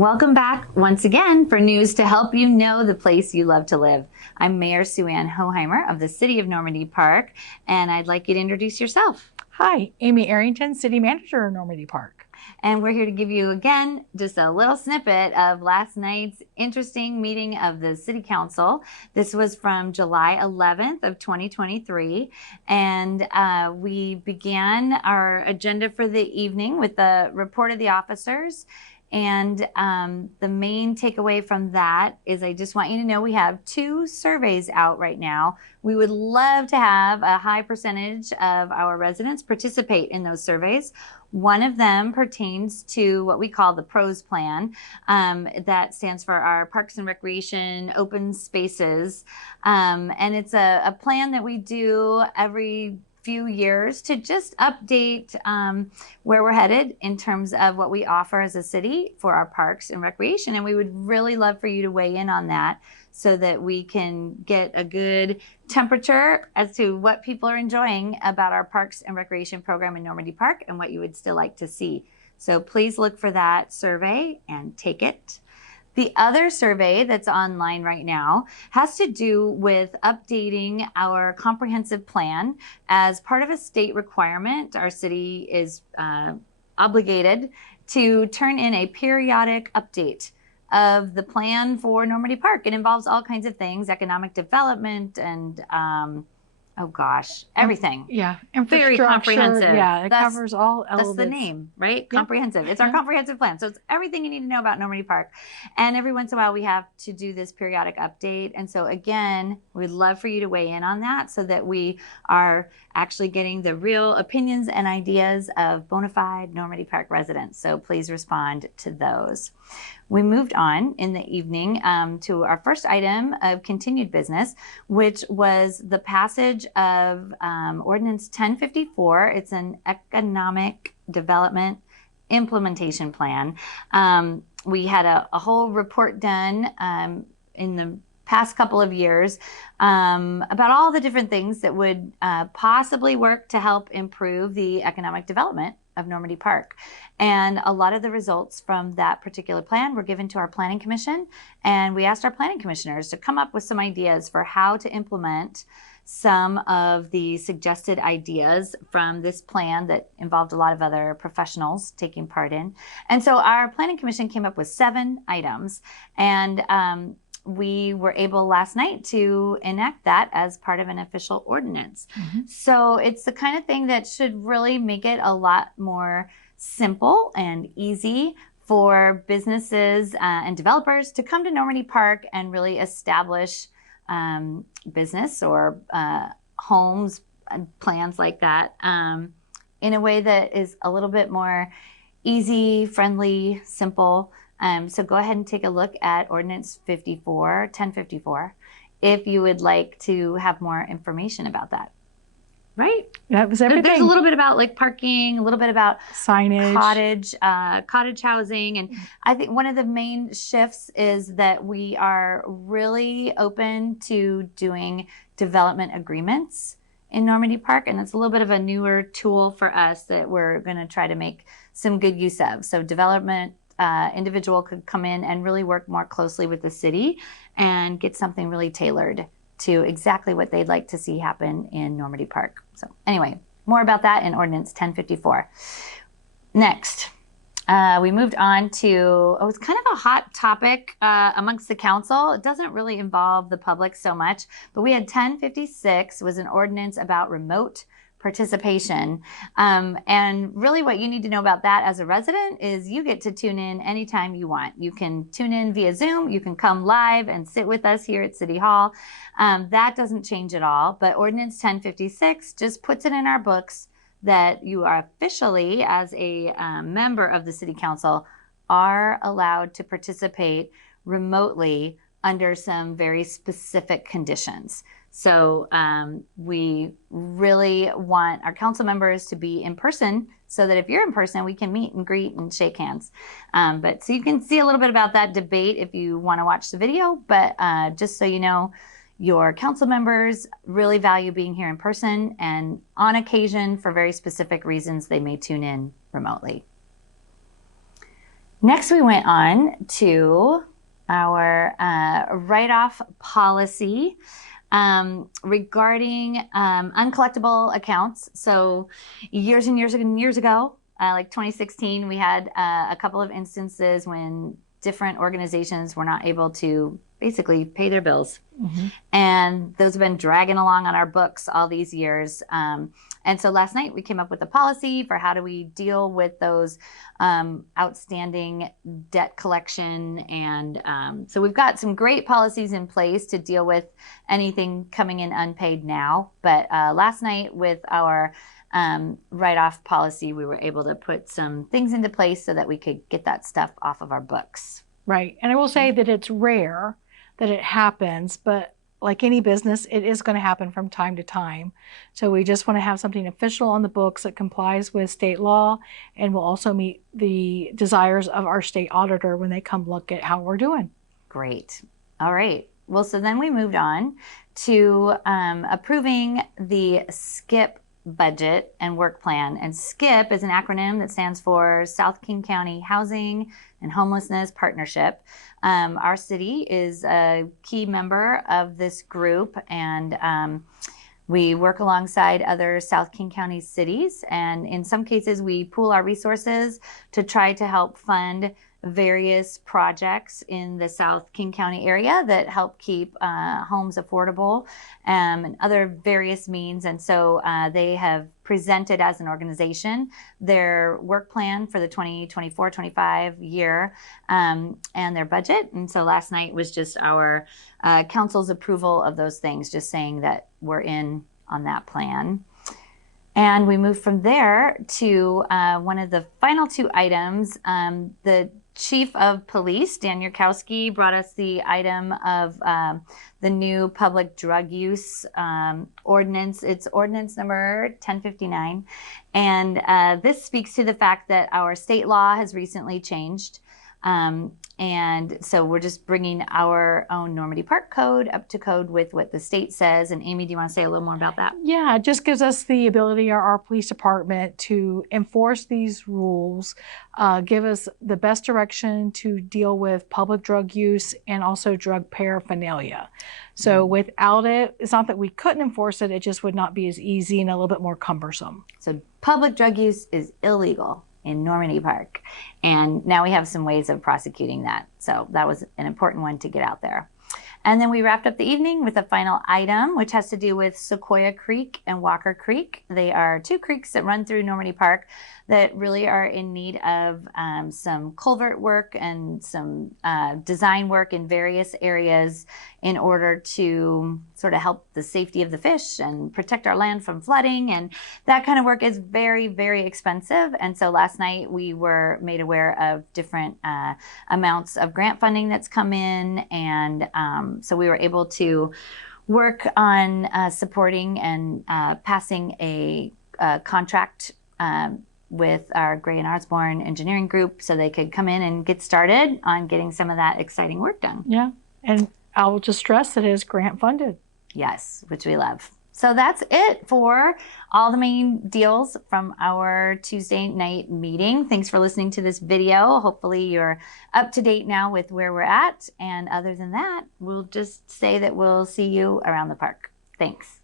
Welcome back once again for news to help you know the place you love to live. I'm Mayor Sue Ann Hohimer of the City of Normandy Park, and I'd like you to introduce yourself. Hi, Amy Arrington, City Manager of Normandy Park. And we're here to give you again just a little snippet of last night's interesting meeting of the City Council. This was from July 11th of 2023, and we began our agenda for the evening with the report of the officers. And the main takeaway from that is I just want you to know we have 2 surveys out right now. We would love to have a high percentage of our residents participate in those surveys. One of them pertains to what we call the PROS plan. That stands for our Parks and Recreation Open Spaces. And it's a plan that we do every few years to just update where we're headed in terms of what we offer as a city for our parks and recreation. And we would really love for you to weigh in on that so that we can get a good temperature as to what people are enjoying about our parks and recreation program in Normandy Park and what you would still like to see. So please look for that survey and take it. The other survey that's online right now has to do with updating our comprehensive plan. As part of a state requirement, our city is obligated to turn in a periodic update of the plan for Normandy Park. It involves all kinds of things, economic development and oh gosh, everything. Yeah, very comprehensive. Yeah, it covers all elements. That's the name, right? Yep. Comprehensive. It's our comprehensive plan. So it's everything you need to know about Normandy Park. And every once in a while we have to do this periodic update. And so again, we'd love for you to weigh in on that so that we are actually getting the real opinions and ideas of bona fide Normandy Park residents. So please respond to those. We moved on in the evening to our first item of continued business, which was the passage of Ordinance 1054. It's an economic development implementation plan. We had a whole report done in the past couple of years about all the different things that would possibly work to help improve the economic development of Normandy Park. And a lot of the results from that particular plan were given to our Planning Commission. And we asked our planning commissioners to come up with some ideas for how to implement some of the suggested ideas from this plan that involved a lot of other professionals taking part in. And so our Planning Commission came up with 7 items. And we were able last night to enact that as part of an official ordinance. Mm-hmm. So it's the kind of thing that should really make it a lot more simple and easy for businesses and developers to come to Normandy Park and really establish business or homes and plans like that in a way that is a little bit more easy, friendly, simple. So go ahead and take a look at Ordinance 1054, if you would like to have more information about that. Right? That was everything. There's a little bit about like parking, a little bit about signage, cottage housing. And I think one of the main shifts is that we are really open to doing development agreements in Normandy Park. And it's a little bit of a newer tool for us that we're going to try to make some good use of. So development individual could come in and really work more closely with the city and get something really tailored to exactly what they'd like to see happen in Normandy Park. So anyway, more about that in Ordinance 1054. Next, we moved on to, it's kind of a hot topic amongst the council. It doesn't really involve the public so much, but we had 1056 was an ordinance about remote participation. And really what you need to know about that as a resident is you get to tune in anytime you want. You can tune in via Zoom, you can come live and sit with us here at City Hall. That doesn't change at all, but Ordinance 1056 just puts it in our books that you are officially, as a member of the City Council, are allowed to participate remotely under some very specific conditions. So we really want our council members to be in person so that if you're in person, we can meet and greet and shake hands. But so you can see a little bit about that debate if you want to watch the video. But just so you know, your council members really value being here in person, and on occasion, for very specific reasons, they may tune in remotely. Next, we went on to our write-off policy regarding uncollectible accounts. So years and years ago, like 2016, we had a couple of instances when different organizations were not able to basically pay their bills. Mm-hmm. And those have been dragging along on our books all these years. And so last night we came up with a policy for how do we deal with those outstanding debt collection. And so we've got some great policies in place to deal with anything coming in unpaid now. But last night with our write-off policy, we were able to put some things into place so that we could get that stuff off of our books. Right. And I will say that it's rare that it happens, but like any business, it is going to happen from time to time. So we just want to have something official on the books that complies with state law and will also meet the desires of our state auditor when they come look at how we're doing. Great. All right. Well, so then we moved on to approving the SKIP budget and work plan. And SKIP is an acronym that stands for South King County Housing and Homelessness Partnership. Our city is a key member of this group, and we work alongside other South King County cities. And in some cases, we pool our resources to try to help fund various projects in the South King County area that help keep homes affordable and other various means. And so they have presented as an organization their work plan for the 2024-25 year and their budget. And so last night was just our council's approval of those things, just saying that we're in on that plan. And we moved from there to one of the final two items. The Chief of Police, Dan Yurkowski, brought us the item of the new public drug use ordinance. It's ordinance number 1059. And this speaks to the fact that our state law has recently changed. And so we're just bringing our own Normandy Park code up to code with what the state says. And Amy, do you want to say a little more about that? Yeah, it just gives us the ability, our police department, to enforce these rules, give us the best direction to deal with public drug use and also drug paraphernalia. So without it, it's not that we couldn't enforce it, it just would not be as easy and a little bit more cumbersome. So public drug use is illegal in Normandy Park. And now we have some ways of prosecuting that. So that was an important one to get out there. And then we wrapped up the evening with a final item, which has to do with Sequoia Creek and Walker Creek. They are two creeks that run through Normandy Park that really are in need of some culvert work and some design work in various areas in order to sort of help the safety of the fish and protect our land from flooding. And that kind of work is very, very expensive. And so last night we were made aware of different amounts of grant funding that's come in. And so we were able to work on supporting and passing a contract with our Gray and Osborne engineering group so they could come in and get started on getting some of that exciting work done. Yeah, and I will just stress that it is grant funded. Yes, which we love. So that's it for all the main deals from our Tuesday night meeting. Thanks for listening to this video. Hopefully you're up to date now with where we're at. And other than that, we'll just say that we'll see you around the park. Thanks.